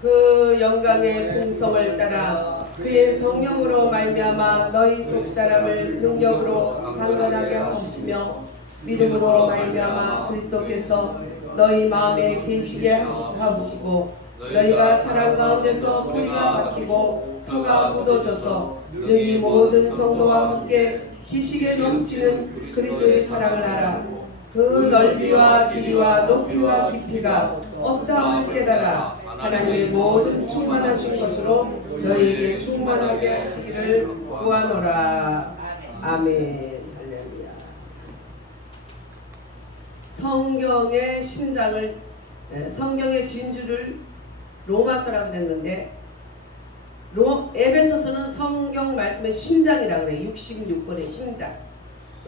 그 영광의 공성을 따라 그의 성령으로 말미암아 너희 속사람을 능력으로 강건하게 하시며 믿음으로 말미암아 그리스도께서 너희 마음에 계시게 하시고 너희가 사랑 가운데서 뿌리가 박히고 터가 묻어져서 너희 모든 성도와 함께 지식에 넘치는 그리스도의 사랑을 알아 그 넓이와 길이와 높이와 깊이가 없다함을 깨달아 하나님의 모든 충만하신 것으로 너희에게 충만하게 하시기를 구하노라. 아멘. 할렐루야. 성경의 심장을 성경의 진주를 로마서라고 그랬는데 에베소서는 성경 말씀의 심장이라고 그래요. 66권의 심장.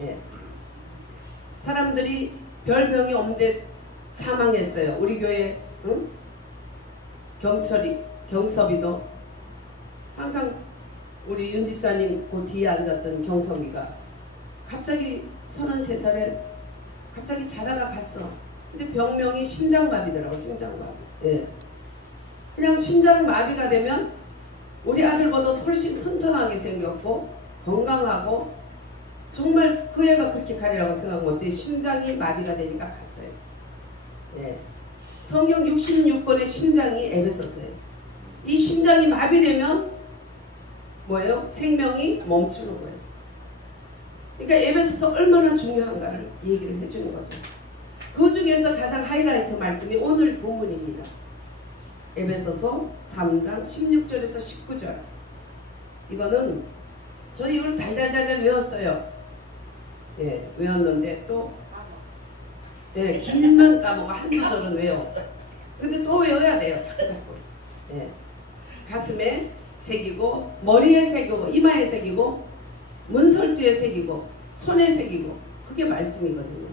예. 사람들이 별병이 없는데 사망했어요. 우리 교회 응? 경섭이도 항상 우리 윤 집사님 그 뒤에 앉았던 경섭이가 갑자기 33살에 갑자기 자다가 갔어. 근데 병명이 심장마비더라고. 심장마비. 예. 그냥 심장마비가 되면 우리 아들보다 훨씬 튼튼하게 생겼고 건강하고 정말 그 애가 그렇게 가리라고 생각하면 어때? 심장이 마비가 되니까 갔어요. 예. 성경 66권의 심장이 에베소서예요. 이 심장이 마비되면 뭐예요? 생명이 멈추는 거예요. 그러니까 에베소서 얼마나 중요한가를 얘기를 해주는 거죠. 그 중에서 가장 하이라이트 말씀이 오늘 본문입니다. 에베소서 3장 16절에서 19절. 이거는 저희 이걸 달달달달 외웠어요. 예, 외웠는데 또 예, 길면 까먹어. 한두 절은 외워. 근데 또 외워야 돼요. 자꾸. 예. 가슴에 새기고 머리에 새기고 이마에 새기고 문설주에 새기고 손에 새기고 그게 말씀이거든요.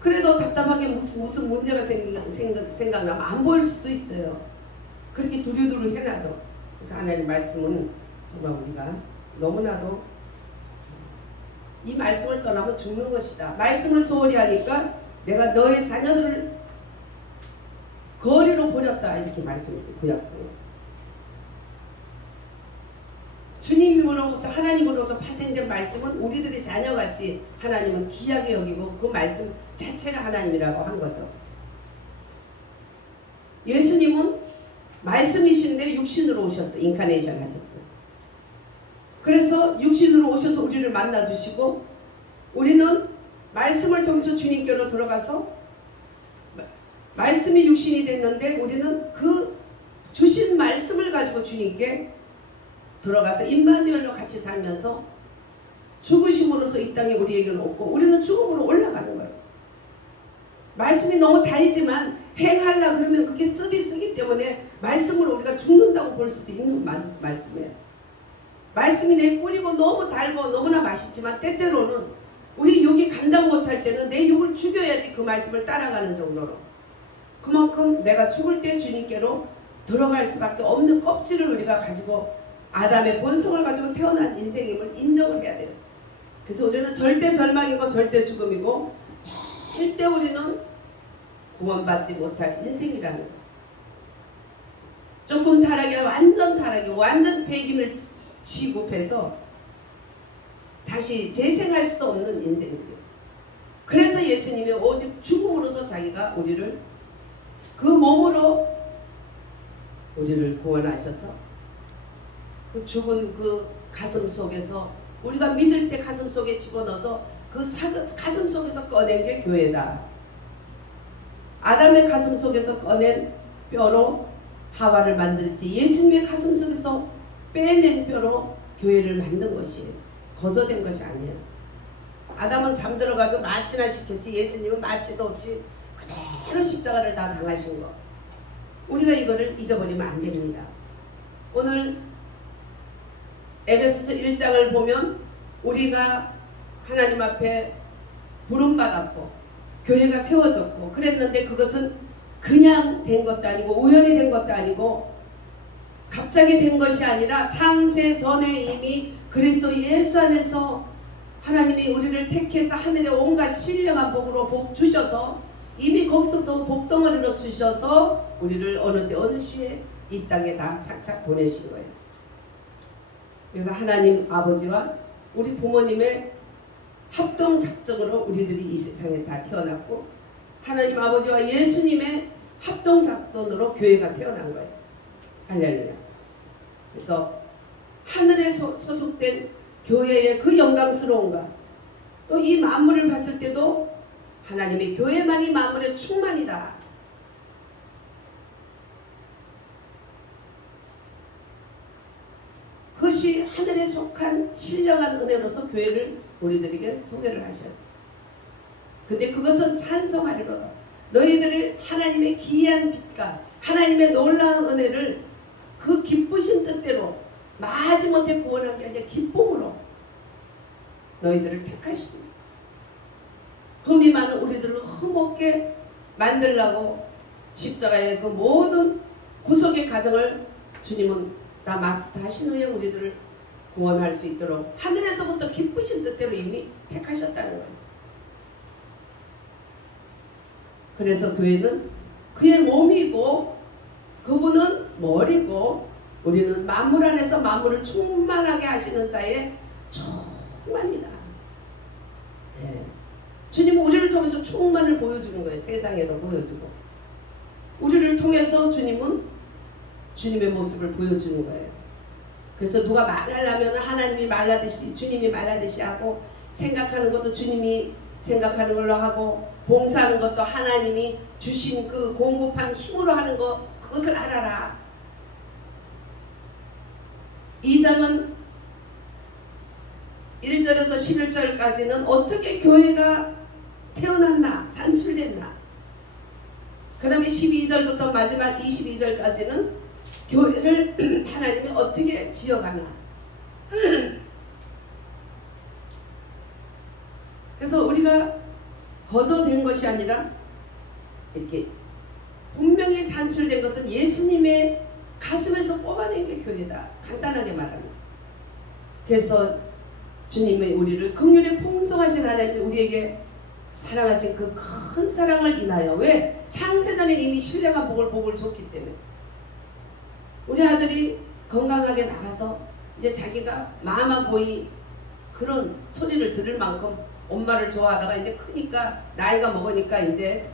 그래도 답답하게 무슨 문제가 생각나면 안 보일 수도 있어요. 그렇게 두루두루 해놔도. 그래서 하나님 말씀은 정말 우리가 너무나도 이 말씀을 떠나면 죽는 것이다. 말씀을 소홀히 하니까 내가 너의 자녀들을 거리로 보냈다. 이렇게 말씀했어요. 구약성에. 주님으로부터 하나님으로부터 파생된 말씀은 우리들의 자녀같이 하나님은 귀하게 여기고 그 말씀 자체가 하나님이라고 한 거죠. 예수님은 말씀이신데 육신으로 오셨어요. 인카네이션 하셨어요. 그래서 육신으로 오셔서 우리를 만나주시고 우리는 말씀을 통해서 주님께로 들어가서 말씀이 육신이 됐는데 우리는 그 주신 말씀을 가지고 주님께 들어가서 임마누엘로 같이 살면서 죽으심으로써 이 땅에 우리에게는 없고 우리는 죽음으로 올라가는 거예요. 말씀이 너무 달지만 행하려 그러면 그게 쓰기 때문에 말씀으로 우리가 죽는다고 볼 수도 있는 말씀이에요. 말씀이 내 꿀이고 너무 달고 너무나 맛있지만 때때로는 우리 육이 감당 못할 때는 내 육을 죽여야지 그 말씀을 따라가는 정도로 그만큼 내가 죽을 때 주님께로 들어갈 수밖에 없는 껍질을 우리가 가지고 아담의 본성을 가지고 태어난 인생임을 인정을 해야 돼요. 그래서 우리는 절대 절망이고 절대 죽음이고 절대 우리는 구원받지 못할 인생이라는 거예요. 조금 타락이 완전 배김을 취급해서 다시 재생할 수도 없는 인생이에요. 그래서 예수님이 오직 죽음으로서 자기가 우리를 그 몸으로 우리를 구원하셔서 그 죽은 그 가슴 속에서 우리가 믿을 때 가슴 속에 집어넣어서 그 가슴 속에서 꺼낸 게 교회다. 아담의 가슴 속에서 꺼낸 뼈로 하와를 만들지 예수님의 가슴 속에서 빼낸 뼈로 교회를 만든 것이에요. 거저된 것이 아니에요. 아담은 잠들어가지고 마취나 시켰지 예수님은 마취도 없이 그대로 십자가를 다 당하신 거. 우리가 이거를 잊어버리면 안 됩니다. 오늘 에베소서 1장을 보면 우리가 하나님 앞에 부름받았고 교회가 세워졌고 그랬는데 그것은 그냥 된 것도 아니고 우연히 된 것도 아니고 갑자기 된 것이 아니라 창세 전에 이미 그리스도 예수 안에서 하나님이 우리를 택해서 하늘의 온갖 신령한 복으로 복 주셔서 이미 거기서부터 복덩어리로 주셔서 우리를 어느 때 어느 시에 이 땅에 다 착착 보내신 거예요. 그래서 하나님 아버지와 우리 부모님의 합동 작정으로 우리들이 이 세상에 다 태어났고, 하나님 아버지와 예수님의 합동 작전으로 교회가 태어난 거예요. 할렐루야. 그래서 하늘에 소속된 교회의 그 영광스러움과 또 이 만물을 봤을 때도 하나님의 교회만이 만물의 충만이다. 그것이 하늘에 속한 신령한 은혜로서 교회를 우리들에게 소개를 하셔요. 근데 그것은 찬송하리로다. 너희들을 하나님의 기이한 빛과 하나님의 놀라운 은혜를 그 기쁘신 뜻대로 마지못해 구원한 게 아니라 기쁨으로 너희들을 택하시니, 흠이 많은 우리들을 흠없게 만들라고 십자가의 그 모든 구속의 과정을 주님은 다 마스터하신 후에 우리들을 구원할 수 있도록 하늘에서부터 기쁘신 뜻대로 이미 택하셨다는 거예요. 그래서 교회는 그의 몸이고 그분은 머리고 우리는 만물 안에서 만물을 충만하게 하시는 자의 충만이다. 네. 주님은 우리를 통해서 충만을 보여주는 거예요. 세상에도 보여주고, 우리를 통해서 주님은 주님의 모습을 보여주는 거예요. 그래서 누가 말하려면 하나님이 말하듯이 주님이 말하듯이 하고, 생각하는 것도 주님이 생각하는 걸로 하고, 봉사하는 것도 하나님이 주신 그 공급한 힘으로 하는 것, 그것을 알아라. 2장은 1절에서 11절까지는 어떻게 교회가 태어났나, 산출됐나. 그 다음에 12절부터 마지막 22절까지는 교회를 하나님이 어떻게 지어가나. 그래서 우리가 거저된 것이 아니라 이렇게 분명히 산출된 것은 예수님의 가슴에서 뽑아낸 게 교회다. 간단하게 말하면. 그래서 주님이 우리를 긍휼히 풍성하신 하나님이 우리에게 사랑하신 그 큰 사랑을 인하여, 왜? 창세전에 이미 신령한 복을 줬기 때문에. 우리 아들이 건강하게 나가서 이제 자기가 마마보이 그런 소리를 들을 만큼 엄마를 좋아하다가 이제 크니까 나이가 먹으니까 이제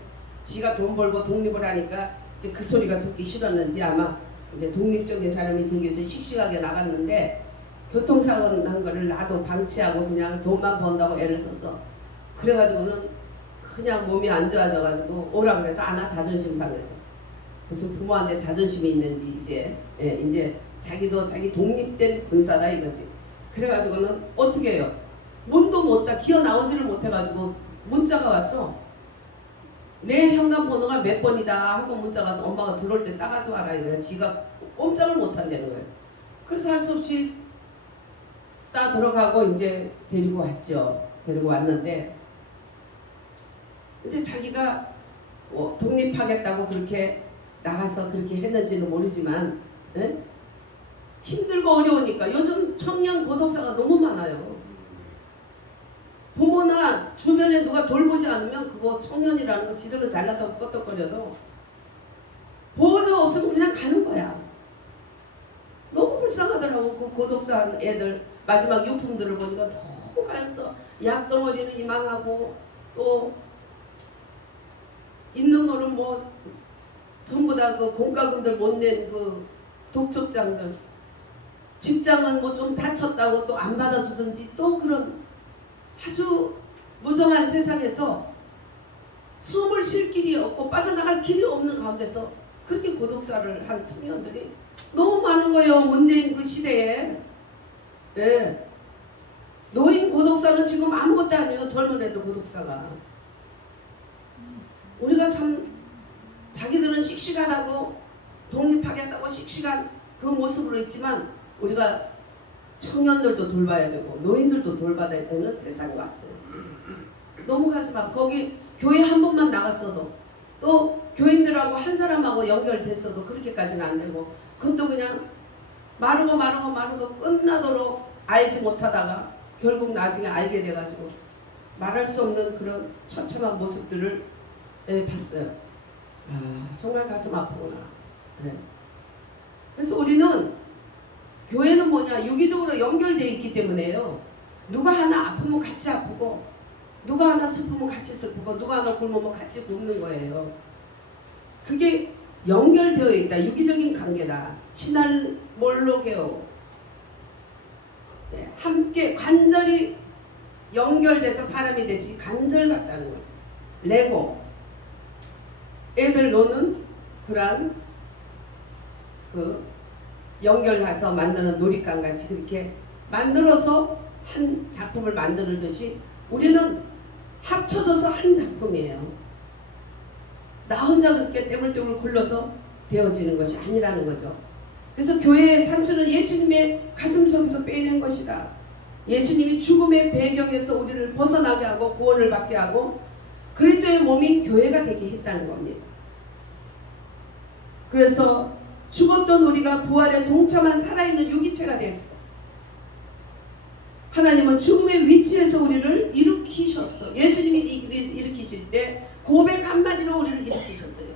지가 돈 벌고 독립을 하니까 이제 그 소리가 듣기 싫었는지 아마 이제 독립적인 사람이 되기 위해서 씩씩하게 나갔는데, 교통사고 난 거를 나도 방치하고 그냥 돈만 번다고 애를 썼어. 그래가지고는 그냥 몸이 안 좋아져가지고 오라 그래도 안 와. 자존심 상해서. 무슨 부모한테 자존심이 있는지 이제 자기도 자기 독립된 군사다 이거지. 그래가지고는 어떻게 해요? 문도 못 다 기어 나오지를 못해가지고 문자가 왔어. 내 현관 번호가 몇 번이다 하고 문자가 와서 엄마가 들어올 때 따가져 와라 이거야. 지가 꼼짝을 못 한다는 거예요. 그래서 할 수 없이 따 들어가고 이제 데리고 왔죠. 데리고 왔는데 이제 자기가 뭐 독립하겠다고 그렇게 나가서 그렇게 했는지는 모르지만, 에? 힘들고 어려우니까 요즘 청년 고독사가 너무 많아요. 부모나 주변에 누가 돌보지 않으면 그거 청년이라는 거 지들은 잘났다고 껐덕거려도 보호자가 없으면 그냥 가는 거야. 너무 불쌍하더라고. 그 고독사한 애들 마지막 유품들을 보니까 너무 가면서 약덩어리는 이만하고 또 있는 거는 뭐 전부 다 그 공과금들 못 낸 그 독촉장들, 직장은 뭐 좀 다쳤다고 또 안 받아주든지, 또 그런 아주 무정한 세상에서 숨을 쉴 길이 없고 빠져나갈 길이 없는 가운데서 그렇게 고독사를 한 청년들이 너무 많은 거예요. 문재인 그 시대에. 네. 노인 고독사는 지금 아무것도 아니에요. 젊은 애들 고독사가. 우리가 참 자기들은 씩씩하다고 독립하겠다고 씩씩한 그 모습으로 있지만, 우리가 청년들도 돌봐야 되고 노인들도 돌봐야 되는 세상이 왔어요. 너무 가슴 아파. 거기 교회 한 번만 나갔어도, 또 교인들하고 한 사람하고 연결됐어도 그렇게까지는 안 되고, 그것도 그냥 마르고 끝나도록 알지 못하다가 결국 나중에 알게 돼가지고 말할 수 없는 그런 처참한 모습들을 네, 봤어요. 아, 정말 가슴 아프구나. 네. 그래서 우리는 교회는 뭐냐, 유기적으로 연결되어 있기 때문에요. 누가 하나 아프면 같이 아프고, 누가 하나 슬프면 같이 슬프고, 누가 하나 굶으면 같이 굶는 거예요. 그게 연결되어 있다. 유기적인 관계다. 신할 몰로게오. 네, 함께 관절이 연결돼서 사람이 되지 관절 같다는 거죠. 레고. 애들 노는 그런 그 연결해서 만드는 놀잇감 같이 그렇게 만들어서 한 작품을 만드듯이 우리는 합쳐져서 한 작품이에요. 나 혼자 그렇게 떼굴떼굴 굴러서 되어지는 것이 아니라는 거죠. 그래서 교회의 산수는 예수님의 가슴속에서 빼낸 것이다. 예수님이 죽음의 배경에서 우리를 벗어나게 하고 구원을 받게 하고 그리스도의 몸이 교회가 되게 했다는 겁니다. 그래서 죽었던 우리가 부활에 동참한 살아있는 유기체가 됐어. 하나님은 죽음의 위치에서 우리를 일으키셨어. 예수님이 일으키실 때 고백 한마디로 우리를 일으키셨어요.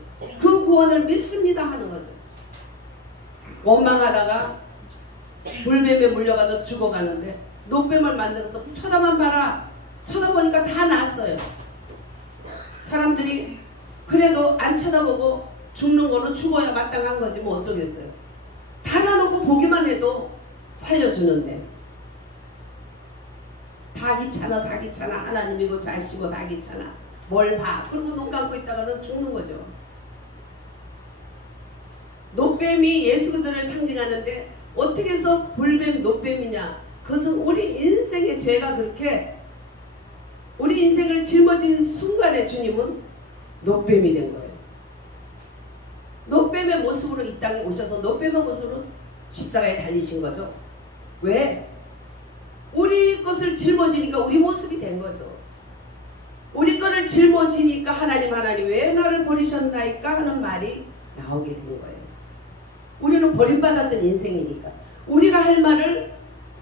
그 구원을 믿습니다 하는 것은 원망하다가 물뱀에 물려가서 죽어가는데 노뱀을 만들어서 쳐다만 봐라. 쳐다보니까 다 났어요. 사람들이 그래도 안 쳐다보고 죽는 거는 죽어야 마땅한 거지 뭐 어쩌겠어요. 달아놓고 보기만 해도 살려주는데 다 귀찮아 다 귀찮아. 하나님이고 자시고 다 귀찮아. 뭘 봐. 그리고 눈 감고 있다가는 죽는 거죠. 노뱀이 예수들을 상징하는데 어떻게 해서 불뱀 노뱀이냐. 그것은 우리 인생의 죄가 그렇게 우리 인생을 짊어진 순간에 주님은 노뱀이 된 거예요. 노뱀의 모습으로 이 땅에 오셔서 노뱀의 모습으로 십자가에 달리신 거죠. 왜? 우리 것을 짊어지니까 우리 모습이 된 거죠. 우리 거를 짊어지니까 하나님 왜 나를 버리셨나이까 하는 말이 나오게 된 거예요. 우리는 버림받았던 인생이니까 우리가 할 말을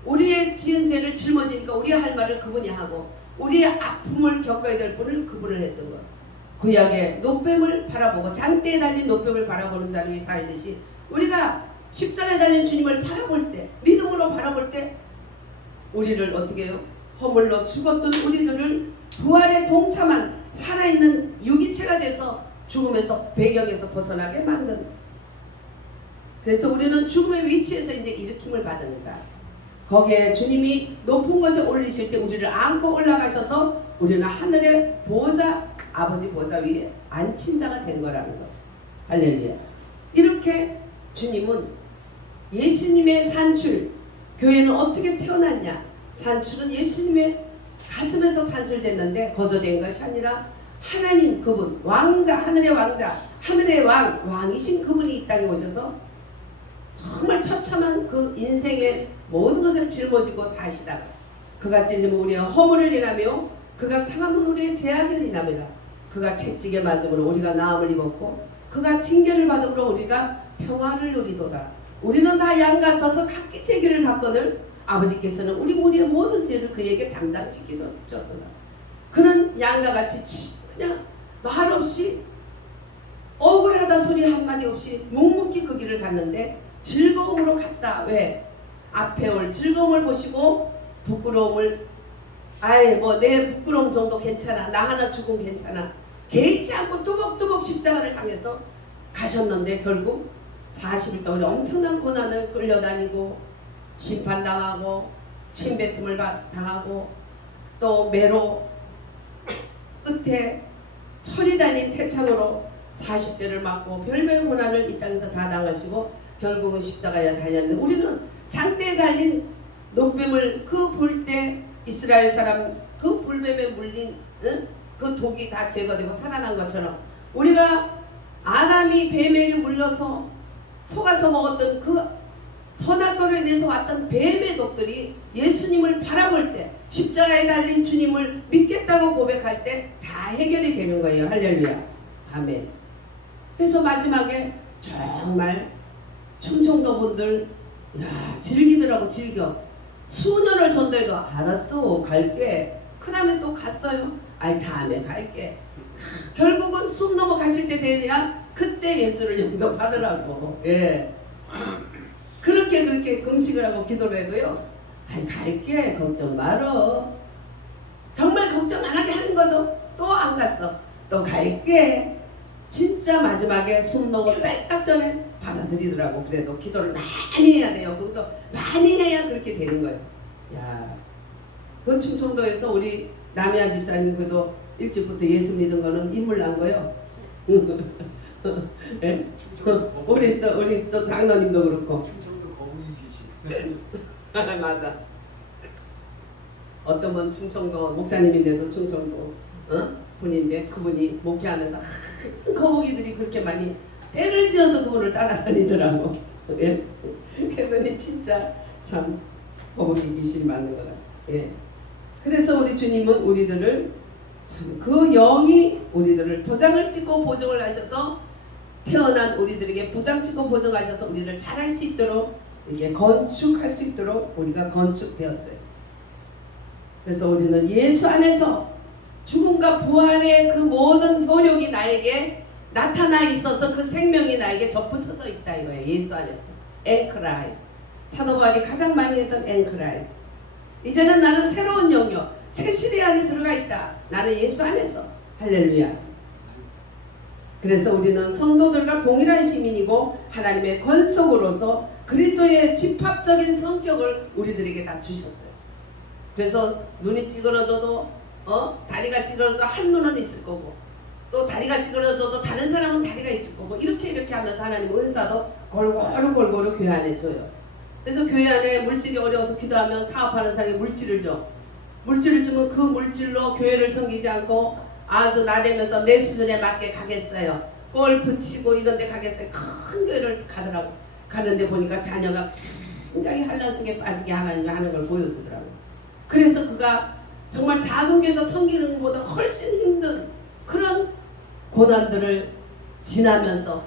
우리의 지은 죄를 짊어지니까 우리가 할 말을 그분이 하고 우리의 아픔을 겪어야 될 분을 그분을 했던 거예요. 구약의 노뱀을 바라보고 장대에 달린 노뱀을 바라보는 자를 위해 살듯이 우리가 십자가에 달린 주님을 바라볼 때 믿음으로 바라볼 때 우리를 어떻게 해요? 허물로 죽었던 우리들을 부활에 동참한 살아있는 유기체가 돼서 죽음에서 배경에서 벗어나게 만든. 그래서 우리는 죽음의 위치에서 이제 일으킴을 받은 자. 거기에 주님이 높은 곳에 올리실 때 우리를 안고 올라가셔서 우리는 하늘의 보좌 아버지 보좌 위에 앉힌 자가 된 거라는 거죠. 할렐루야. 이렇게 주님은 예수님의 산출, 교회는 어떻게 태어났냐? 산출은 예수님의 가슴에서 산출됐는데 거저된 것이 아니라 하나님 그분, 왕자, 하늘의 왕자, 하늘의 왕이신 그분이 이 땅에 오셔서 정말 처참한 그 인생의 모든 것을 짊어지고 사시다가 그가 찔리면 우리의 허물을 인하며 그가 상함은 우리의 죄악을 인하며 그가 채찍에 맞음으로 우리가 나음을 입었고 그가 징계를 받음으로 우리가 평화를 누리도다. 우리는 다 양 같아서 각기 죄기를 갖거늘 아버지께서는 우리의 모든 죄를 그에게 담당시키셨도다. 그는 양과 같이 그냥 말없이 억울하다 소리 한마디 없이 묵묵히 그 길을 갔는데 즐거움으로 갔다. 왜? 앞에 올 즐거움을 보시고 부끄러움을 내 부끄러움 정도 괜찮아. 나 하나 죽으면 괜찮아. 개의치 않고 뚜벅뚜벅 십자가를 향해서 가셨는데 결국 40일 동안 엄청난 고난을 끌려다니고 심판당하고 침뱉음을 당하고 또 매로 끝에 철이 달린 태창으로 40대를 맞고 별별 고난을 이 땅에서 다 당하시고 결국은 십자가에 달렸는데 우리는 장대에 달린 노뱀을 그 볼 때 이스라엘 사람 그 불뱀에 물린 그 독이 다 제거되고 살아난 것처럼 우리가 아담이 뱀에게 물려서 속아서 먹었던 그 선악과를 내서 왔던 뱀의 독들이 예수님을 바라볼 때 십자가에 달린 주님을 믿겠다고 고백할 때 다 해결이 되는 거예요. 할렐루야. 아멘. 그래서 마지막에 정말 충청도 분들 즐기더라고. 즐겨. 수년을 전도해도 알았어 갈게. 그 다음에 또 갔어요. 아이 다음에 갈게. 결국은 숨 넘어가실 때 되냐 그때 예수를 영접하더라고. 예. 그렇게 금식을 하고 기도를 해도요. 아이 갈게 걱정 말어. 정말 걱정 안 하게 하는 거죠. 또 안 갔어. 또 갈게. 진짜 마지막에 숨 넘어 쌀딱 전에 받아들이더라고. 그래도 기도를 많이 해야 돼요. 그것도 많이 해야 그렇게 되는 거예요. 야, 그 충청도에서 우리 남이한 집사님 그래도 일찍부터 예수 믿은 거는 인물 난 거예요. 네? 우리 또 장로님도 그렇고. 충청도 거북이 귀신. 맞아. 어떤 분 충청도 목사님인데도 충청도 분인데 그분이 목회하면서 항상 거북이들이 그렇게 많이 때를 지어서 그분을 따라다니더라고. 예? 그랬더니 진짜 참 거북이 귀신이 맞는 거다. 예. 그래서 우리 주님은 우리들을 참 그 영이 우리들을 도장을 찍고 보증을 하셔서 태어난 우리들에게 도장 찍고 보증하셔서 우리를 잘할 수 있도록 이렇게 건축할 수 있도록 우리가 건축되었어요. 그래서 우리는 예수 안에서 죽음과 부활의 그 모든 노력이 나에게 나타나 있어서 그 생명이 나에게 접붙여서 있다 이거예요. 예수 안에서. 앵크라이스. 사도 바울이 가장 많이 했던 앵크라이스. 이제는 나는 새로운 영역, 새 시대 안에 들어가 있다. 나는 예수 안에서. 할렐루야. 그래서 우리는 성도들과 동일한 시민이고 하나님의 권속으로서 그리스도의 집합적인 성격을 우리들에게 다 주셨어요. 그래서 눈이 찌그러져도 다리가 찌그러져도 한 눈은 있을 거고 또 다리가 찌그러져도 다른 사람은 다리가 있을 거고 이렇게 하면서 하나님 은사도 골고루 교회 안에 줘요. 그래서 교회 안에 물질이 어려워서 기도하면 사업하는 사람이 물질을 줘. 물질을 주면 그 물질로 교회를 섬기지 않고 아주 나대면서 내 수준에 맞게 가겠어요. 골프 치고 이런 데 가겠어요. 큰 교회를 가더라고. 가는데 보니까 자녀가 굉장히 한란성에 빠지게 하나님이 하는 걸 보여주더라고요. 그래서 그가 정말 작은 교회에서 섬기는 것보다 훨씬 힘든 그런 고난들을 지나면서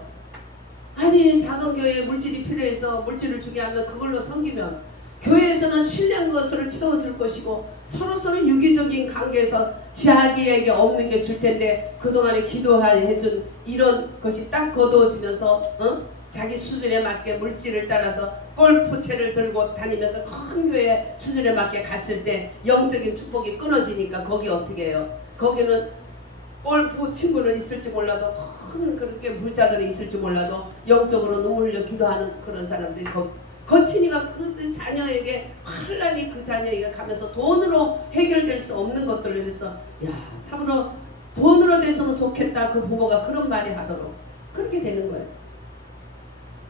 아니 작은 교회에 물질이 필요해서 물질을 주게 하면 그걸로 섬기면 교회에서는 신뢰한 것을 채워줄 것이고 서로 유기적인 관계에서 자기에게 없는 게 줄 텐데 그동안에 기도해준 이런 것이 딱 거두어지면서 자기 수준에 맞게 물질을 따라서 골프채를 들고 다니면서 큰 교회 수준에 맞게 갔을 때 영적인 축복이 끊어지니까 거기 어떻게 해요? 거기는 골프 친구는 있을지 몰라도 큰 그렇게 부자들이 있을지 몰라도 영적으로 눈물 흘려 기도하는 그런 사람들이 거치니까 그 자녀에게 환란이 그 자녀에게 가면서 돈으로 해결될 수 없는 것들을 해서 야 참으로 돈으로 돼서는 좋겠다 그 부모가 그런 말이 하도록 그렇게 되는 거예요.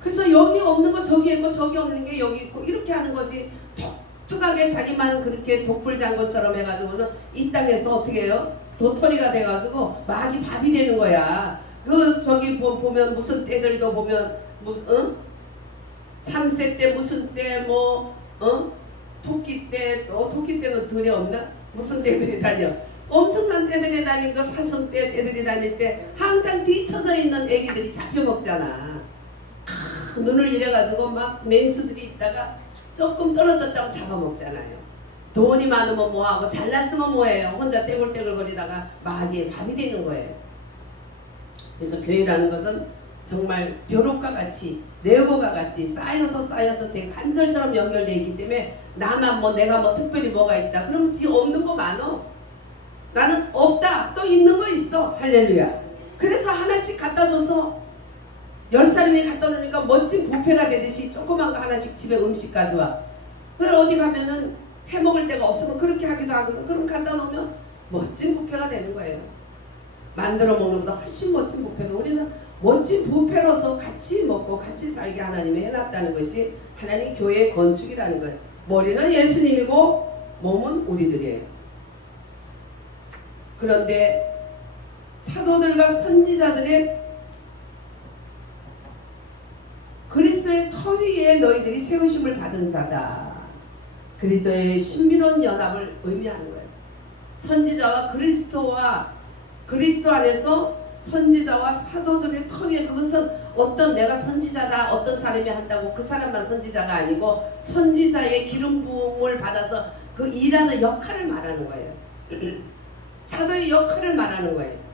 그래서 여기 없는 거 저기 있고 저기 없는 게 여기 있고 이렇게 하는 거지 독특하게 자기만 그렇게 독불장군처럼 해가지고는 이 땅에서 어떻게 해요? 도토리가 돼가지고 막이 밥이 되는 거야. 그 저기 보면 무슨 때들도 보면 무슨 참새 때 무슨 때 토끼 때 토끼 때는 들이 없나? 무슨 때들이 다녀? 엄청난 때들이 다니고 사슴 때들이 다닐 때 항상 뒤쳐져 있는 애기들이 잡혀 먹잖아. 눈을 이래가지고 막 맹수들이 있다가 조금 떨어졌다고 잡아먹잖아요. 돈이 많으면 뭐하고 잘났으면 뭐해요. 혼자 떼굴떼굴 거리다가 마귀의 밥이 되는 거예요. 그래서 교회라는 것은 정말 벼룩과 같이 레고가 같이 쌓여서 된 간절처럼 연결되어 있기 때문에 나만 내가 특별히 뭐가 있다 그럼 지 없는 거 많어. 나는 없다 또 있는 거 있어. 할렐루야. 그래서 하나씩 갖다 줘서 10사람이 갖다 놓으니까 멋진 뷔페가 되듯이 조그만 거 하나씩 집에 음식 가져와. 그걸 어디 가면은 해먹을 데가 없으면 그렇게 하기도 하거든. 그럼 갖다 놓으면 멋진 뷔페가 되는 거예요. 만들어 먹는 것보다 훨씬 멋진 뷔페가 우리는 멋진 뷔페로서 같이 먹고 같이 살게 하나님이 해놨다는 것이 하나님 교회의 건축이라는 거예요. 머리는 예수님이고 몸은 우리들이에요. 그런데 사도들과 선지자들의 그리스도의 터 위에 너희들이 세우심을 받은 자다. 그리스도의 신비로운 연합을 의미하는 거예요. 선지자와 그리스도 안에서 선지자와 사도들의 터 위에 그것은 어떤 내가 선지자다 어떤 사람이 한다고 그 사람만 선지자가 아니고 선지자의 기름 부음을 받아서 그 일하는 역할을 말하는 거예요. 사도의 역할을 말하는 거예요.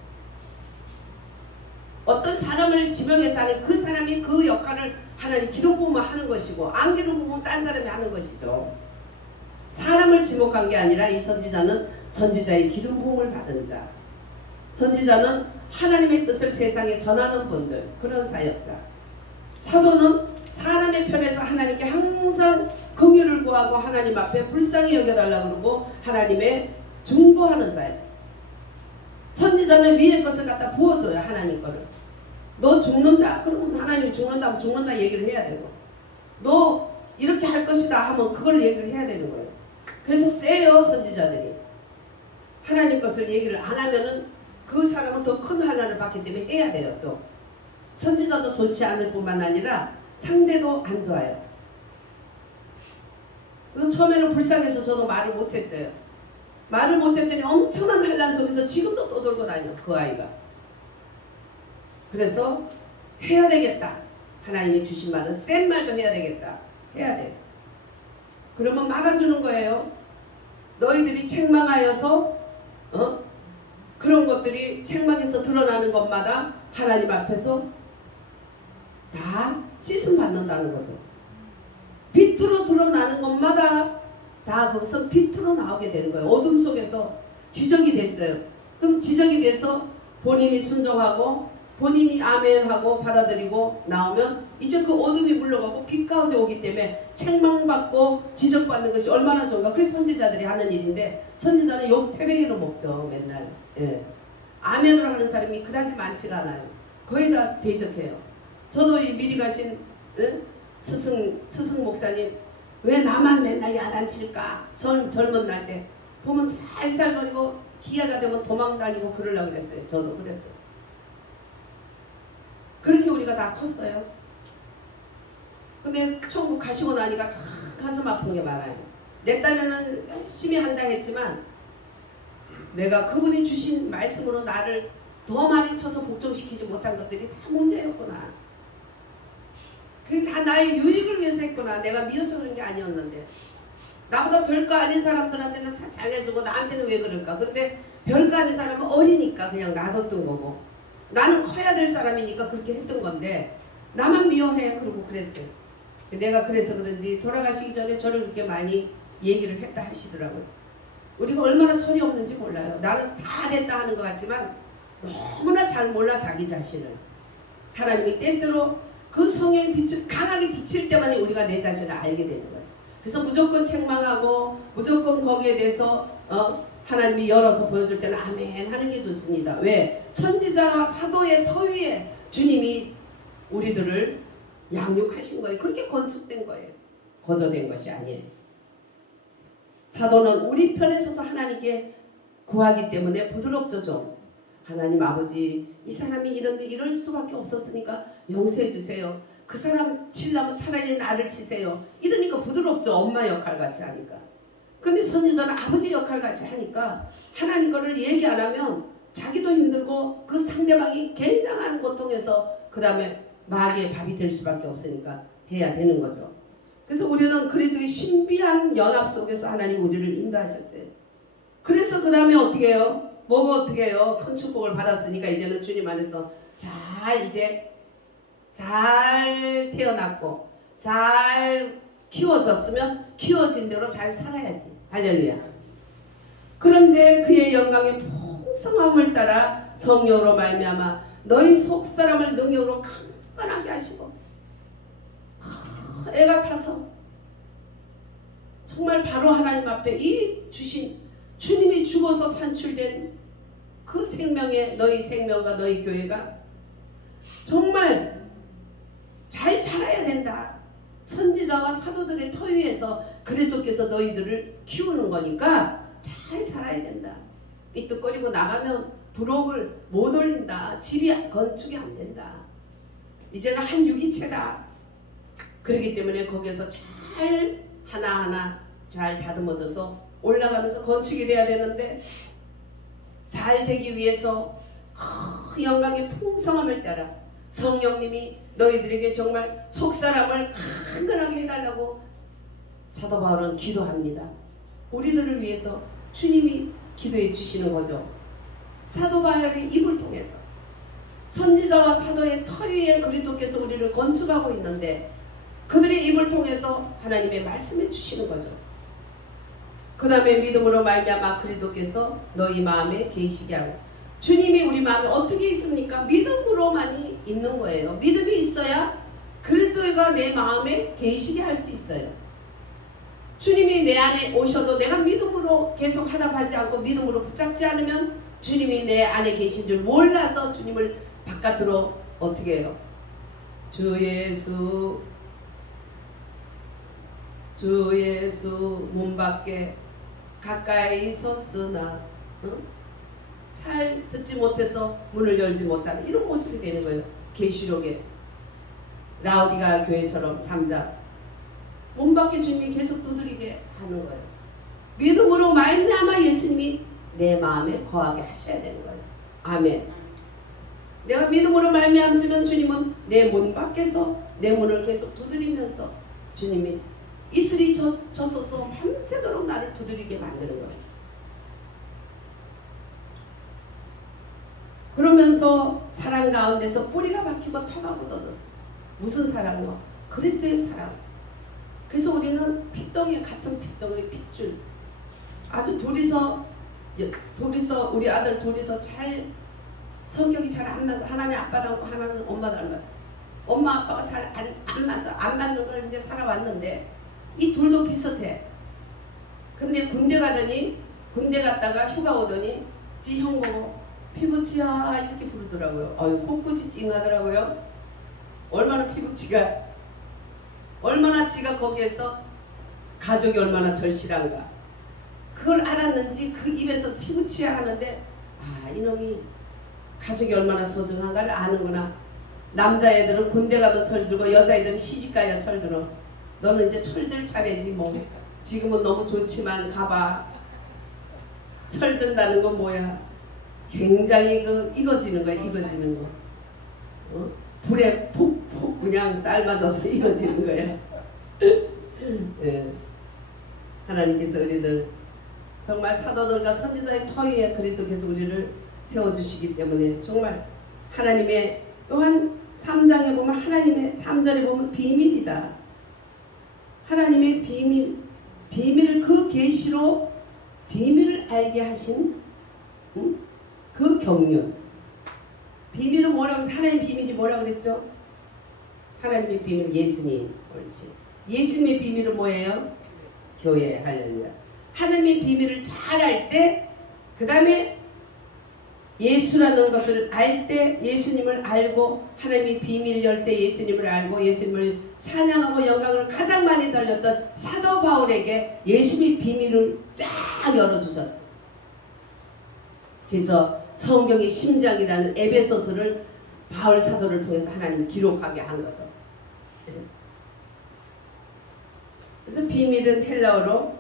어떤 사람을 지명해서 하는 그 사람이 그 역할을 하나님 기름 부으면 하는 것이고 안 기름 부으면 딴 사람이 하는 것이죠. 사람을 지목한 게 아니라 이 선지자는 선지자의 기름 부음을 받은 자. 선지자는 하나님의 뜻을 세상에 전하는 분들, 그런 사역자. 사도는 사람의 편에서 하나님께 항상 긍휼을 구하고 하나님 앞에 불쌍히 여겨달라고 그러고 하나님의 중보하는 자예요. 선지자는 위의 것을 갖다 부어줘요. 하나님 거를. 너 죽는다 그러면 하나님 죽는다 죽는다 얘기를 해야 되고, 너 이렇게 할 것이다 하면 그걸 얘기를 해야 되는 거예요. 그래서 세요 선지자들이. 하나님 것을 얘기를 안 하면은 그 사람은 더 큰 환난을 받기 때문에 해야 돼요. 또 선지자도 좋지 않을 뿐만 아니라 상대도 안 좋아요. 그래서 처음에는 불쌍해서 저도 말을 못했어요. 말을 못했더니 엄청난 환난 속에서 지금도 떠돌고 다녀 그 아이가. 그래서 해야 되겠다. 하나님이 주신 말은 센 말도 해야 되겠다. 해야 돼. 그러면 막아주는 거예요. 너희들이 책망하여서 그런 것들이 책망에서 드러나는 것마다 하나님 앞에서 다 씻음 받는다는 거죠. 빛으로 드러나는 것마다 다 거기서 빛으로 나오게 되는 거예요. 어둠 속에서 지적이 됐어요. 그럼 지적이 돼서 본인이 순종하고 본인이 아멘하고 받아들이고 나오면 이제 그 어둠이 물러가고 빛 가운데 오기 때문에 책망받고 지적받는 것이 얼마나 좋은가. 그게 선지자들이 하는 일인데 선지자는 욕 태백이로 먹죠. 맨날. 예. 아멘으로 하는 사람이 그다지 많지가 않아요. 거의 다 대적해요. 저도 이 미리 가신 스승 목사님 왜 나만 맨날 야단칠까? 젊은 날 때 보면 살살거리고 기회가 되면 도망다니고 그러려고 그랬어요. 저도 그랬어요. 그렇게 우리가 다 컸어요. 근데 천국 가시고 나니까 참 가슴 아픈 게 많아요. 내 딴에는 열심히 한다 했지만 내가 그분이 주신 말씀으로 나를 더 많이 쳐서 복종시키지 못한 것들이 다 문제였구나. 그게 다 나의 유익을 위해서 했구나. 내가 미워서 그런 게 아니었는데. 나보다 별거 아닌 사람들한테는 잘해주고 나한테는 왜 그럴까. 그런데 별거 아닌 사람은 어리니까 그냥 놔뒀던 거고, 나는 커야 될 사람이니까 그렇게 했던 건데 나만 미워해. 그러고 그랬어요. 내가 그래서 그런지 돌아가시기 전에 저를 그렇게 많이 얘기를 했다 하시더라고요. 우리가 얼마나 철이 없는지 몰라요. 나는 다 됐다 하는 것 같지만 너무나 잘 몰라 자기 자신을. 하나님이 때때로 그 성령의 빛을 강하게 비칠 때만 우리가 내 자신을 알게 되는 거예요. 그래서 무조건 책망하고 무조건 거기에 대해서 하나님이 열어서 보여줄 때는 아멘 하는 게 좋습니다. 왜? 선지자와 사도의 터 위에 주님이 우리들을 양육하신 거예요. 그렇게 건축된 거예요. 거저된 것이 아니에요. 사도는 우리 편에 서서 하나님께 구하기 때문에 부드럽죠. 좀 하나님 아버지, 이 사람이 이런데 이럴 수밖에 없었으니까 용서해 주세요. 그 사람 치려면 차라리 나를 치세요. 이러니까 부드럽죠. 엄마 역할 같이 하니까. 근데 선지자는 아버지 역할 같이 하니까 하나님 거를 얘기 안 하면 자기도 힘들고 그 상대방이 굉장한 고통에서 그 다음에 마귀의 밥이 될 수밖에 없으니까 해야 되는 거죠. 그래서 우리는 그리스도의 신비한 연합 속에서 하나님 우리를 인도하셨어요. 그래서 그 다음에 어떻게 해요? 뭐가 어떻게 해요? 큰 축복을 받았으니까 이제는 주님 안에서 잘 태어났고 잘 키워졌으면 키워진 대로 잘 살아야지. 할렐루야. 그런데 그의 영광의 풍성함을 따라 성령으로 말미암아 너희 속사람을 능력으로 강건하게 하시고 애가 타서 정말 바로 하나님 앞에 이 주신 주님이 죽어서 산출된 그 생명의 너희 생명과 너희 교회가 정말 잘 자라야 된다. 선지자와 사도들의 터 위에서 그리스도께서 너희들을 키우는 거니까 잘 살아야 된다. 삐뚤거리고 나가면 부록을 못 올린다. 집이 건축이 안 된다. 이제는 한 유기체다. 그렇기 때문에 거기에서 잘 하나하나 잘 다듬어져서 올라가면서 건축이 돼야 되는데 잘 되기 위해서 그 영광의 풍성함을 따라 성령님이 너희들에게 정말 속사람을 강건하게 해달라고 사도 바울은 기도합니다. 우리들을 위해서 주님이 기도해 주시는 거죠. 사도 바울의 입을 통해서 선지자와 사도의 터 위에 그리스도께서 우리를 건축하고 있는데 그들의 입을 통해서 하나님의 말씀해 주시는 거죠. 그 다음에 믿음으로 말미암아 그리스도께서 너희 마음에 계시게 하고 주님이 우리 마음에 어떻게 있습니까? 믿음으로만이 있는 거예요. 믿음이 있어야 그리스도가 내 마음에 계시게 할 수 있어요. 주님이 내 안에 오셔도 내가 믿음으로 계속 하답하지 않고 믿음으로 붙잡지 않으면 주님이 내 안에 계신 줄 몰라서 주님을 바깥으로 어떻게 해요? 주 예수 문 밖에 가까이 섰으나 잘 듣지 못해서 문을 열지 못하는 이런 모습이 되는 거예요. 계시록에 라우디가 교회처럼 3장 문 밖에 주님이 계속 두드리게 하는 거예요. 믿음으로 말미암아 예수님이 내 마음에 거하게 하셔야 되는 거예요. 아멘. 내가 믿음으로 말미암지만 주님은 내 문 밖에서 내 문을 계속 두드리면서 주님이 이슬이 젖어서 밤새도록 나를 두드리게 만드는 거예요. 그러면서 사랑 가운데서 뿌리가 박히고 터가 굳어졌어. 무슨 사랑요? 그리스도의 사랑. 그래서 우리는 핏덩이 같은 핏덩이 핏줄. 아주 둘이서 우리 아들 둘이서 잘 성격이 잘 안 맞아. 하나는 아빠 닮고 하나는 엄마 닮았어. 엄마 아빠가 잘 안 맞아. 안 맞는 걸 이제 살아왔는데 이 둘도 비슷해. 근데 군대 갔다가 휴가 오더니 지 형 보고 피부치야 이렇게 부르더라고요. 코끝이 찡하더라고요. 얼마나 피부치가 얼마나 지가 거기에서 가족이 얼마나 절실한가 그걸 알았는지 그 입에서 피부치야 하는데 이놈이 가족이 얼마나 소중한가를 아는구나. 남자애들은 군대 가면 철들고 여자애들은 시집가야 철들어. 너는 이제 철들 차례지 뭐. 지금은 너무 좋지만 가봐. 철든다는 건 뭐야? 굉장히 익어지는 거야. 익어지는 거. 불에 푹푹 그냥 삶아져서 익어지는 거야. 네. 하나님께서 우리를 정말 사도들과 선지자의 터 위에 그리스도께서 우리를 세워주시기 때문에 정말 하나님의 또한 3장에 보면 하나님의 3절에 보면 비밀이다. 하나님의 비밀을 그 계시로 비밀을 알게 하신 그 경륜. 비밀은 뭐라고 하나님의 비밀이 뭐라고 그랬죠? 하나님의 비밀 예수님. 옳지. 예수님의 비밀은 뭐예요? 교회. 할렐루야. 하나님의 비밀을 잘 알 때 그 다음에 예수라는 것을 알 때 예수님을 알고 하나님의 비밀 열쇠 예수님을 알고 예수님을 찬양하고 영광을 가장 많이 돌렸던 사도 바울에게 예수님의 비밀을 쫙 열어주셨어요. 그래서 성경의 심장이라는 에베소서를 바울 사도를 통해서 하나님이 기록하게 한 거죠. 그래서 비밀은 헬라어로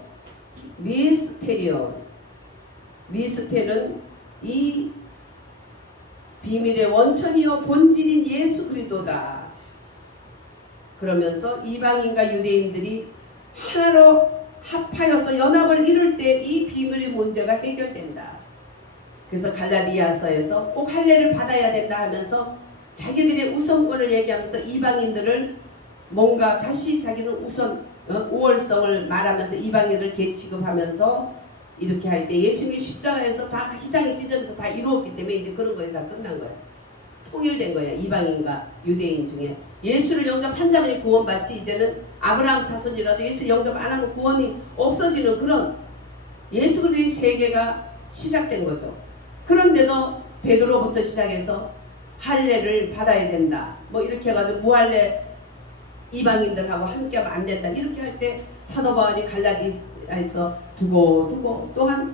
미스테리온. 미스테는 이 비밀의 원천이요 본질인 예수 그리스도다. 그러면서 이방인과 유대인들이 하나로 합하여서 연합을 이룰 때 이 비밀의 문제가 해결된다. 그래서 갈라디아서에서 꼭 할례를 받아야 된다 하면서 자기들의 우선권을 얘기하면서 이방인들을 뭔가 다시 자기는 우월성을 말하면서 이방인을 개취급하면서 이렇게 할 때 예수님이 십자가에서 다 희생이 찢어져서 다 이루었기 때문에 이제 그런 거에 다 끝난 거예요. 통일된 거예요. 이방인과 유대인 중에 예수를 영접한 자만이 구원받지 이제는 아브라함 자손이라도 예수를 영접 안 하면 구원이 없어지는 그런 예수 그리스도의 세계가 시작된 거죠. 그런데도 베드로부터 시작해서 할례를 받아야 된다. 뭐 이렇게 해가지고 무할례 이방인들하고 함께하면 안 된다. 이렇게 할 때 사도 바울이 갈라디아에서 두고 또한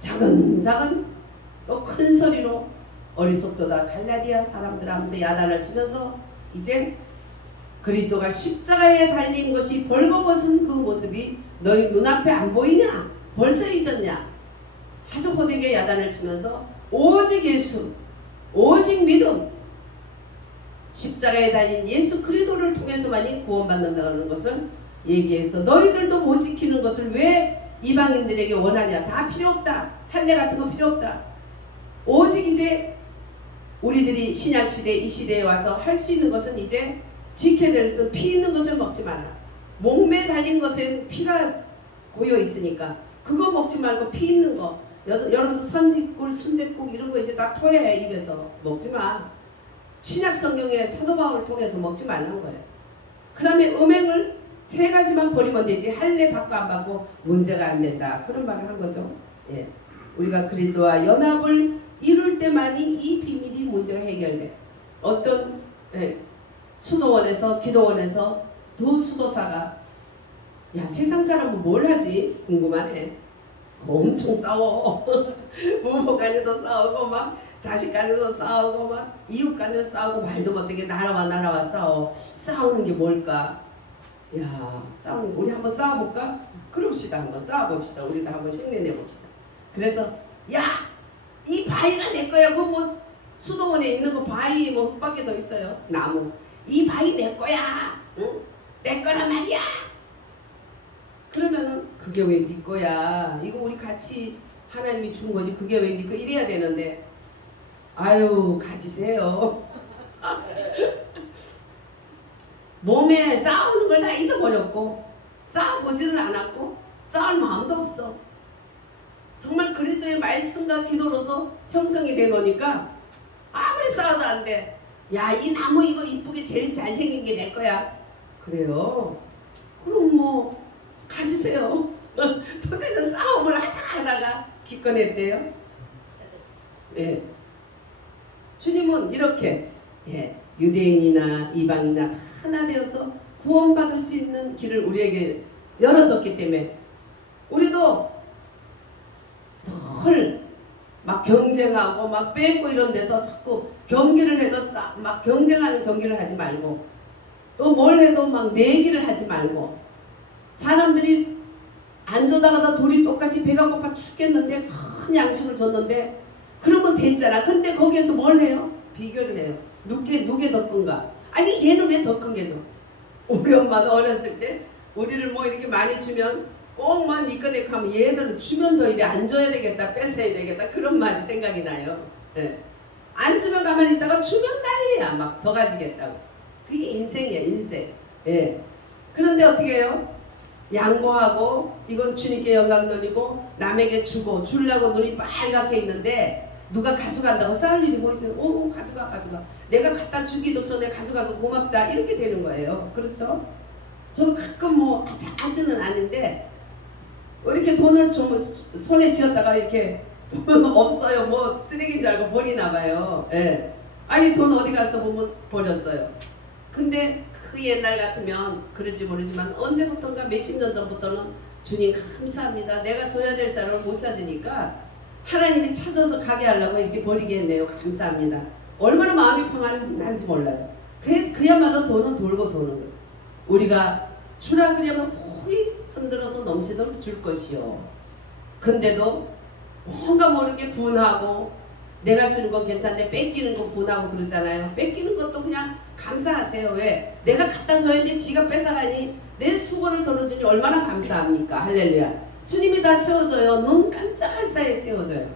작은 또 큰 소리로 어리석도다 갈라디아 사람들 하면서 야단을 치면서 이제 그리스도가 십자가에 달린 것이 벌거벗은 그 모습이 너희 눈앞에 안 보이냐? 벌써 잊었냐? 아주 호되게 야단을 치면서 오직 예수, 오직 믿음, 십자가에 달린 예수 그리스도를 통해서만이 구원받는다는 것을 얘기해서 너희들도 못 지키는 것을 왜 이방인들에게 원하냐? 다 필요 없다. 할례 같은 거 필요 없다. 오직 이제 우리들이 신약시대 이 시대에 와서 할 수 있는 것은 이제 지켜야 될 것은 피 있는 것을 먹지 마라. 목매에 달린 것엔 피가 고여 있으니까 그거 먹지 말고 피 있는 거. 여러분도 선지국, 순댓국 이런 거 이제 다 토해 입에서 먹지 마. 신약 성경에 사도 바울을 통해서 먹지 말라는 거예요. 그 다음에 음행을 3가지만 버리면 되지 할례 받고 안 받고 문제가 안 된다. 그런 말을 한 거죠. 예. 우리가 그리스도와 연합을 이룰 때만이 이 비밀이 문제가 해결돼. 어떤 수도원에서 기도원에서 두 수도사가 야 세상 사람은 뭘 하지 궁금하네. 엄청 싸워. 부부 간에도 싸우고 막 자식 간에도 싸우고 막 이웃 간에도 싸우고 말도 못하게 나라와 싸워. 싸우는 게 뭘까? 야 싸우는 거 우리 한번 싸워볼까? 그럽시다. 한번 싸워봅시다. 우리도 한번 흉내내봅시다. 그래서 야 이 바위가 내 거야. 그 뭐 수도원에 있는 거 바위 뭐 흙밖에 더 있어요. 나무. 이 바위 내 거야. 응? 내 거란 말이야. 그러면은 그게 왜 네 거야? 이거 우리 같이 하나님이 준 거지. 그게 왜 네 거? 이래야 되는데 아유 가지세요. 몸에 싸우는 걸 다 잊어버렸고 싸워보지는 않았고 싸울 마음도 없어. 정말 그리스도의 말씀과 기도로서 형성이 되노니까 아무리 싸워도 안 돼. 야 이 나무 이거 이쁘게 제일 잘생긴 게 내 거야. 그래요? 그럼 뭐 가지세요. 도대체 싸움을 하다가 기꺼냈대요. 예. 주님은 이렇게 유대인이나 이방이나 하나 되어서 구원받을 수 있는 길을 우리에게 열어줬기 때문에 우리도 늘 막 경쟁하고 막 뺏고 이런 데서 자꾸 경기를 해도 막 경쟁하는 경기를 하지 말고 또 뭘 해도 막 내기를 하지 말고 사람들이 안 줘다가다 둘이 똑같이 배가 고파 죽겠는데 큰 양식을 줬는데 그러면 됐잖아. 근데 거기에서 뭘 해요? 비교를 해요. 누게 더 큰가? 아니 얘는 왜 더 큰 게 줘? 우리 엄마도 어렸을 때 우리를 뭐 이렇게 많이 주면 꼭만 니꺼내고 하면 얘들은 주면 더 이래 안 줘야 되겠다 뺏어야 되겠다 그런 말이 생각이 나요. 예. 안 주면 가만히 있다가 주면 난리야. 막 더 가지겠다고. 그게 인생이야 인생. 예. 그런데 어떻게 해요? 양보하고 이건 주님께 영광 돌리고 남에게 주고 주려고 눈이 빨갛게 있는데 누가 가져간다고 싸울 일이 뭐 있어요? 오 가져가 내가 갖다 주기도 전에 가져가서 고맙다 이렇게 되는 거예요. 그렇죠? 저도 가끔 뭐 아주는 아닌데 이렇게 돈을 좀 손에 쥐었다가 이렇게 없어요. 뭐 쓰레기인 줄 알고 버리나 봐요. 예. 아니 돈 어디 가서 보면 버렸어요. 근데 그 옛날 같으면 그럴지 모르지만 언제부턴가 몇십 년 전부터는 주님 감사합니다. 내가 줘야 될 사람을 못 찾으니까 하나님이 찾아서 가게 하려고 이렇게 버리게 했네요. 감사합니다. 얼마나 마음이 평안한지 몰라요. 그야말로 돈은 돌고 도는 거예요. 우리가 주라 그러면 호이 흔들어서 넘치도록 줄 것이요. 근데도 뭔가 모르게 분하고 내가 주는 건 괜찮은데 뺏기는 거 분하고 그러잖아요. 뺏기는 것도 그냥 감사하세요. 왜? 내가 갖다 줘야 돼. 지가 뺏어가니 내 수고를 덜어주니 얼마나 감사합니까? 할렐루야. 주님이 다 채워줘요. 눈 깜짝할 사이에 채워줘요.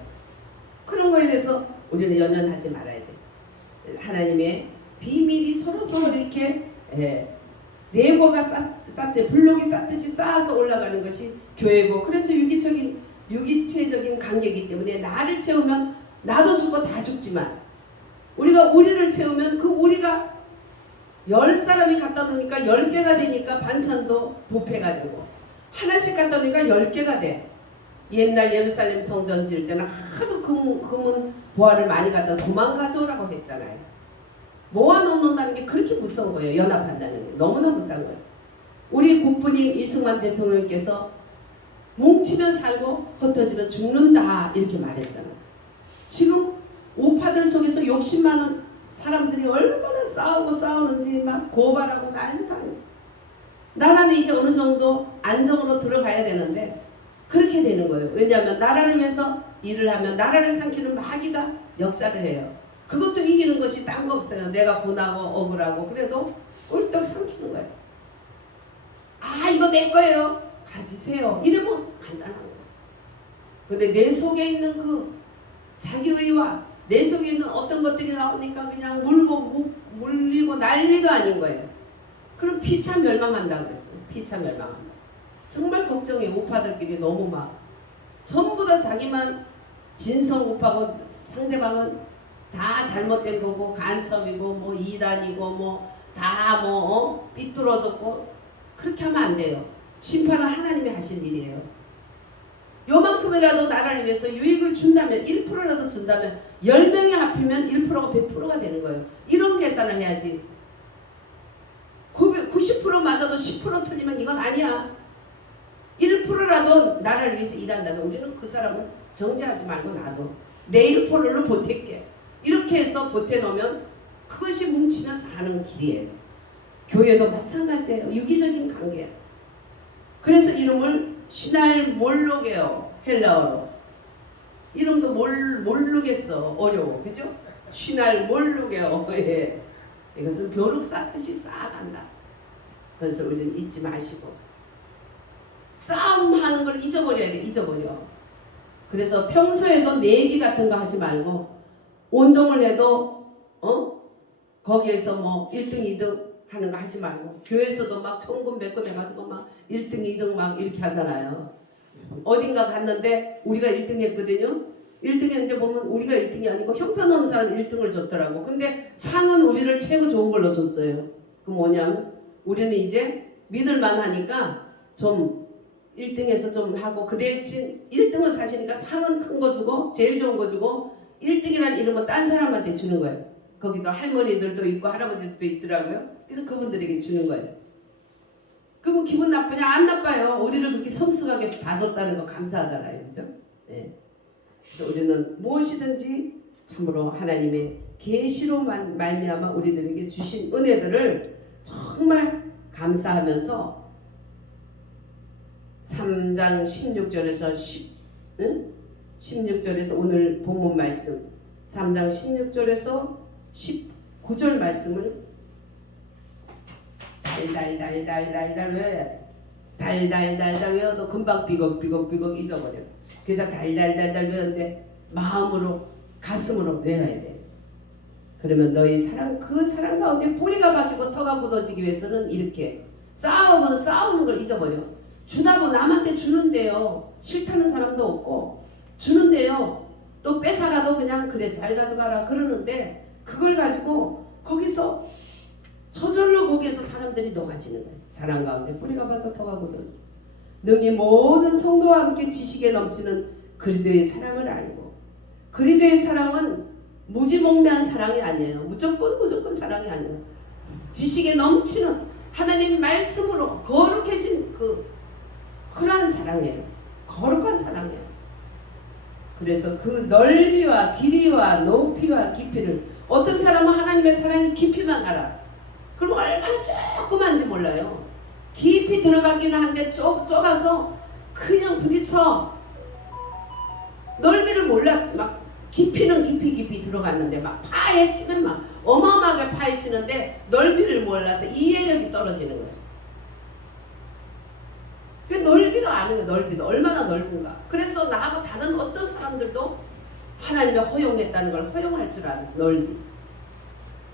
그런 거에 대해서 우리는 연연하지 말아야 돼. 하나님의 비밀이 서로 이렇게 네모가 쌓듯 블록이 쌓듯이 쌓아서 올라가는 것이 교회고 그래서 유기체적인 관계이기 때문에 나를 채우면 나도 죽고 다 죽지만 우리가 우리를 채우면 그 우리가 10사람이 갖다 놓으니까 10개가 되니까 반찬도 부패가 되고 하나씩 갖다 놓으니까 10개가 돼. 옛날 예루살렘 성전 지을 때는 하도 금은 보화를 많이 갖다 도망 가져오라고 했잖아요. 모아놓는다는 게 그렇게 무서운 거예요. 연합한다는 게 너무나 무서운 거예요. 우리 국부님 이승만 대통령께서 뭉치면 살고 흩어지면 죽는다 이렇게 말했잖아요. 지금 우파들 속에서 욕심 많은 사람들이 얼마나 싸우는지 막 고발하고 난리도 아니에요. 나라는 이제 어느 정도 안정으로 들어가야 되는데 그렇게 되는 거예요. 왜냐하면 나라를 위해서 일을 하면 나라를 삼키는 마귀가 역사를 해요. 그것도 이기는 것이 딴 거 없어요. 내가 분하고 억울하고 그래도 꿀떡 삼키는 거예요. 아 이거 내 거예요. 가지세요. 이러면 간단한 거예요. 근데 내 속에 있는 그 자기 의와 내 속에 있는 어떤 것들이 나오니까 그냥 물리고 난리도 아닌 거예요. 그럼 피차 멸망한다 그랬어요. 피차 멸망한다. 정말 걱정해. 우파들끼리 너무 막 전부 다 자기만 진성 우파고 상대방은 다 잘못된 거고 간첩이고 뭐 이단이고 뭐 다 삐뚤어졌고 그렇게 하면 안 돼요. 심판은 하나님이 하실 일이에요. 요만큼이라도 나라를 위해서 유익을 준다면 1%라도 준다면 10명이 합히면 1%가 100%가 되는 거예요. 이런 계산을 해야지. 90% 맞아도 10% 틀리면 이건 아니야. 1%라도 나라를 위해서 일한다면 우리는 그 사람은 정죄하지 말고 놔둬. 내 1%를 보탤게. 이렇게 해서 보태놓으면 그것이 뭉치면 사는 길이에요. 교회도 마찬가지예요. 유기적인 관계예요. 그래서 이름을 시날몰로게요. 헬라어로. 이름도 모르겠어. 어려워. 그죠? 시날몰로게요. 예. 이것은 벼룩 쌓듯이 쌓아간다. 그것을 우리는 잊지 마시고 싸움하는 걸 잊어버려야 돼. 잊어버려. 그래서 평소에도 내기 같은 거 하지 말고 운동을 해도 거기에서 뭐 1등 2등 하는 거 하지 말고 교회에서도 막 천금 몇 건 해가지고 막 1등 2등 막 이렇게 하잖아요. 어딘가 갔는데 우리가 1등 했거든요. 1등 했는데 보면 우리가 1등이 아니고 형편없는 사람 1등을 줬더라고. 근데 상은 우리를 최고 좋은 걸로 줬어요. 그 뭐냐면 우리는 이제 믿을만 하니까 좀 1등에서 좀 하고 그 대신 1등을 사시니까 상은 큰 거 주고 제일 좋은 거 주고 1등이라는 이름은 딴 사람한테 주는 거예요. 거기도 할머니들도 있고 할아버지도 있더라고요. 그래서 그분들에게 주는 거예요. 그러면 기분 나쁘냐? 안 나빠요. 우리를 그렇게 성숙하게 봐줬다는 거 감사하잖아요. 그죠? 네. 그래서 우리는 무엇이든지 참으로 하나님의 계시로 말미암아 우리들에게 주신 은혜들을 정말 감사하면서 3장 16절에서 16절에서 오늘 본문 말씀 3장 16절에서 19절 말씀을 달달달달달달 외워야 돼. 달달달달 외워도 금방 삐걱삐걱 잊어버려. 그래서 달달달달 외웠는데 마음으로 가슴으로 외워야 돼. 그러면 너희 사랑 그 사랑 가운데 뿌리가 박히고 터가 굳어지기 위해서는 이렇게 싸우는 걸 잊어버려. 주다고 남한테 주는데요. 싫다는 사람도 없고 주는데요. 또 뺏어가도 그냥 그래 잘 가져가라 그러는데 그걸 가지고 거기서 저절로 거기에서 사람들이 녹아지는 거예요. 사랑 가운데 뿌리가 박히고 터가 굳어. 능히 모든 성도와 함께 지식에 넘치는 그리스도의 사랑을 알고 그리스도의 사랑은 무지몽매한 사랑이 아니에요. 무조건 사랑이 아니에요. 지식에 넘치는 하나님 말씀으로 거룩해진 그러한 사랑이에요. 거룩한 사랑이에요. 그래서 그 넓이와 길이와 높이와 깊이를 어떤 사람은 하나님의 사랑이 깊이만 알아. 그럼 얼마나 조그만지 몰라요. 깊이 들어가기는 한데 좁아서 그냥 부딪혀. 넓이를 몰라. 막 깊이는 깊이 들어갔는데 막 파헤치면 막 어마어마하게 파헤치는데 넓이를 몰라서 이해력이 떨어지는 거예요. 그 넓이도 아는 거예요. 넓이도 얼마나 넓은가. 그래서 나하고 다른 어떤 사람들도 하나님이 허용했다는 걸 허용할 줄 아는 넓이.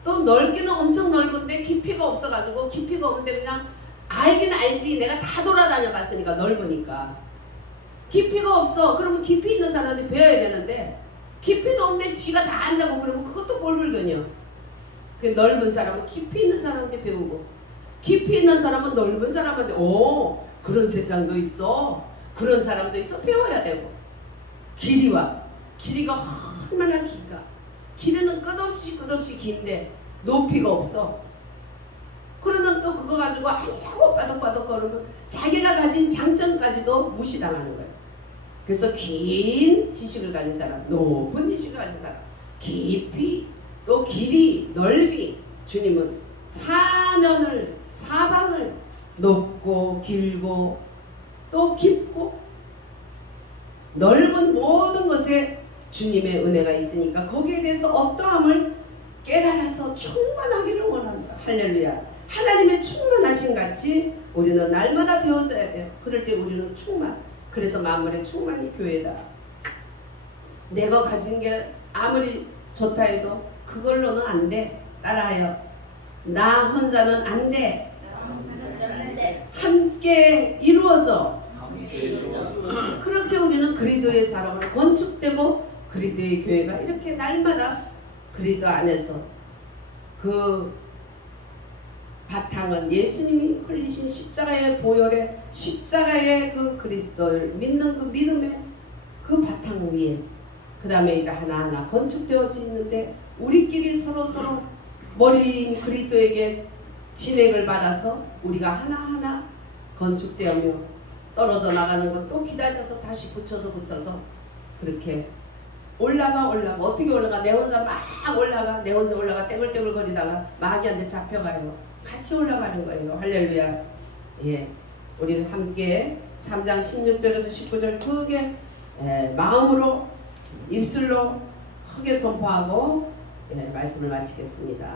또 넓기는 엄청 넓은데 깊이가 없어가지고 깊이가 없는데 그냥 알긴 알지. 내가 다 돌아다녀 봤으니까 넓으니까. 깊이가 없어. 그러면 깊이 있는 사람한테 배워야 되는데 깊이도 없는데 지가 다 안다고 그러면 그것도 꼴불견이야. 그 넓은 사람은 깊이 있는 사람한테 배우고 깊이 있는 사람은 넓은 사람한테 그런 세상도 있어. 그런 사람도 있어. 배워야 되고 길이가 얼마나 길까. 길이는 끝없이 긴데 높이가 없어. 그러면 또 그거 가지고 아이고 빠덕빠덕 거리면 자기가 가진 장점까지도 무시당하는 거예요. 그래서 긴 지식을 가진 사람, 높은 지식을 가진 사람, 깊이 또 길이, 넓이, 주님은 사방을 높고 길고 또 깊고 넓은 모든 것에 주님의 은혜가 있으니까 거기에 대해서 어떠함을 깨달아서 충만하기를 원한다. 할렐루야. 하나님의 충만하신 같이 우리는 날마다 되어져야 돼요. 그럴 때 우리는 충만. 그래서 만물의 충만이 교회다. 내가 가진 게 아무리 좋다 해도 그걸로는 안 돼. 따라하여. 나 혼자는 안 돼. 함께 이루어져. 그렇게 우리는 그리스도의 사람으로 건축되고 그리스도의 교회가 이렇게 날마다 그리스도 안에서 그 바탕은 예수님이 흘리신 십자가의 보혈의 십자가의 그 그리스도를 믿는 그 믿음의 그 바탕 위에 그 다음에 이제 하나하나 건축되어져 있는데 우리끼리 서로 머리인 그리스도에게 진행을 받아서 우리가 하나하나 건축되어며 떨어져 나가는 것 또 기다려서 다시 붙여서 그렇게 올라가 어떻게 올라가 내 혼자 올라가 떼굴떼굴 거리다가 마귀한테 잡혀가요. 같이 올라가는 거예요. 할렐루야. 예, 우리는 함께 3장 16절에서 19절 크게 마음으로 입술로 크게 선포하고 말씀을 마치겠습니다.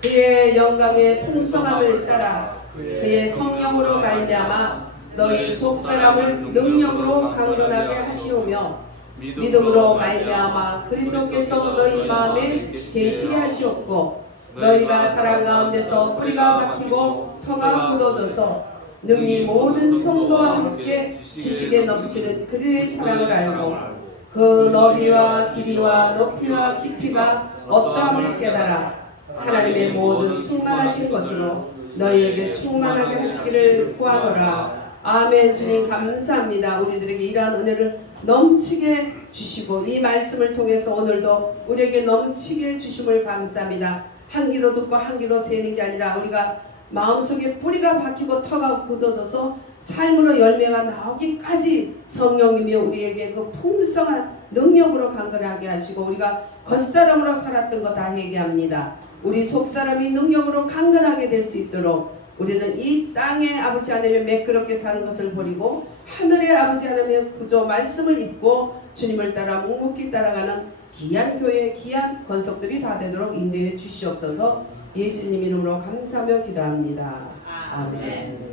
그의 영광의 풍성함을 따라 그의 성령으로 말미암아 너희 속사람을 능력으로 강건하게 하시오며 믿음으로 말미암아 그리스도께서 너희 마음에 계시게 하시옵고 너희가 사랑 가운데서 뿌리가 박히고 터가 굳어져서 능히 모든 성도와 함께 지식에 넘치는 그의 사랑을 알고 그 너비와 길이와 높이와 깊이가 어떠함을 깨달아 하나님의 모든 충만하신 것으로 너희에게 충만하게 하시기를 구하노라. 아멘. 주님 감사합니다. 우리들에게 이러한 은혜를 넘치게 주시고 이 말씀을 통해서 오늘도 우리에게 넘치게 주심을 감사합니다. 한 귀로 듣고 한 귀로 새는 게 아니라 우리가 마음속에 뿌리가 박히고 터가 굳어져서 삶으로 열매가 나오기까지 성령님이 우리에게 그 풍성한 능력으로 강건하게 하시고 우리가 겉사람으로 살았던 거 다 회개합니다. 우리 속사람이 능력으로 강건하게 될 수 있도록 우리는 이 땅의 아버지 하나님의 매끄럽게 사는 것을 버리고 하늘의 아버지 하나님의 구조 말씀을 입고 주님을 따라 묵묵히 따라가는 귀한 교회 귀한 권속들이 다 되도록 인도해 주시옵소서. 예수님 이름으로 감사하며 기도합니다. 아멘.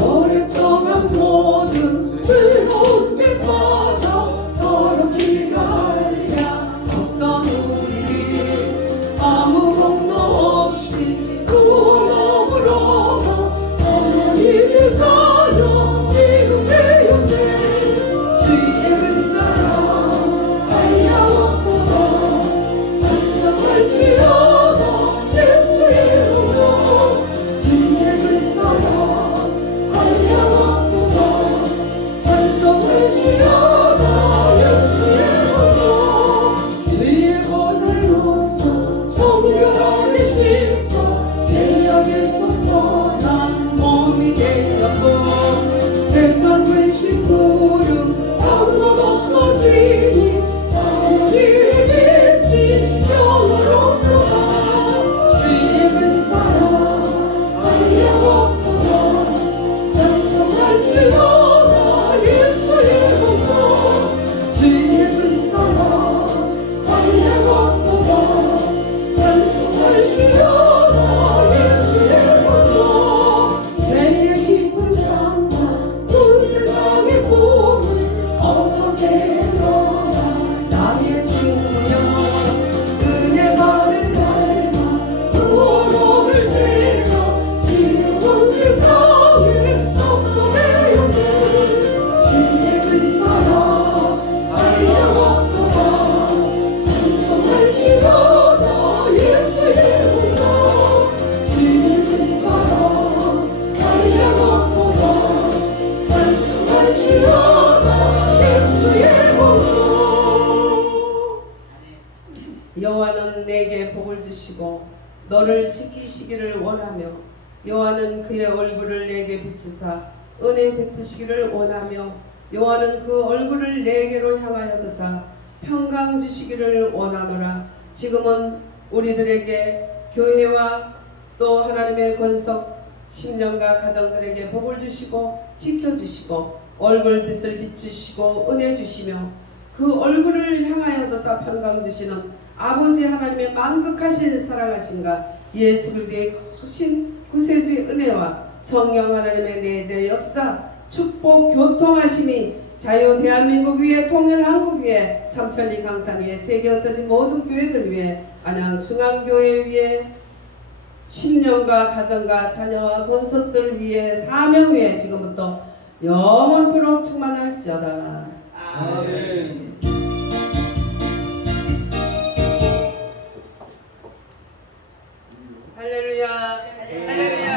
오랫동안 모두 즐거운 데 빠져 더럽기가 하랴 없던 우리를 아무 공로 없이 구원함으로 하나님의 자녀 지금 되었네. 주의 그 사랑 알려왔구나. 찬송할지어다 예수의 이름으로. 주의 그 사랑 알려왔구나. 찬송할지어다 예수의 이름으로. 주의 보혈로서 정결하게 씻어 죄악에서 떠난 몸이 되었고 세상 근심구름 아무것 없어지니 하나님의 빛이 영원롭구나. 주의 그 사랑 알려왔구나. 찬송할지어다 예수의 이름으로. 주의 그 사랑 알려왔구나. 찬송할지어다 예수의 이름으로. 죄의 깊은 장막 온 세상의 꿈을 어서 깨어나 나의 친구여. 은혜 발을 밟아 구원을 내가 지금 세상을 선포해야지. 주의 그 사랑 알려왔구나. 찬송할지어다 예수의 이름으로. 주의 그 사랑 알려왔구나. 찬송할지어다 예수의 이름으로. 여호와는 내게 복을 주시고 너를 지키시기를 원하며 여호와는 그의 얼굴을 내게 비추사 은혜 베푸시기를 원하며 여호와는 그 얼굴을 내게로 향하여서사 평강 주시기를 원하노라. 지금은 우리들에게 교회와 또 하나님의 권속 심령과 가정들에게 복을 주시고 지켜주시고 얼굴 빛을 비추시고 은혜 주시며 그 얼굴을 향하여서 평강 주시는 아버지 하나님의 만극하신 사랑하신가 예수 그리스도의 크신 구세주의 은혜와 성령 하나님의 내재 역사 축복 교통하심이 자유 대한민국 위에 통일 한국 위에 삼천리 강산 위에 세계 흩어진 모든 교회들 위에 안양 중앙교회 위에 신령과 가정과 자녀와 권속들 위에 사명 위에 지금부터 영원토록 충만할지어다. 아멘. 할렐루야. 할렐루야.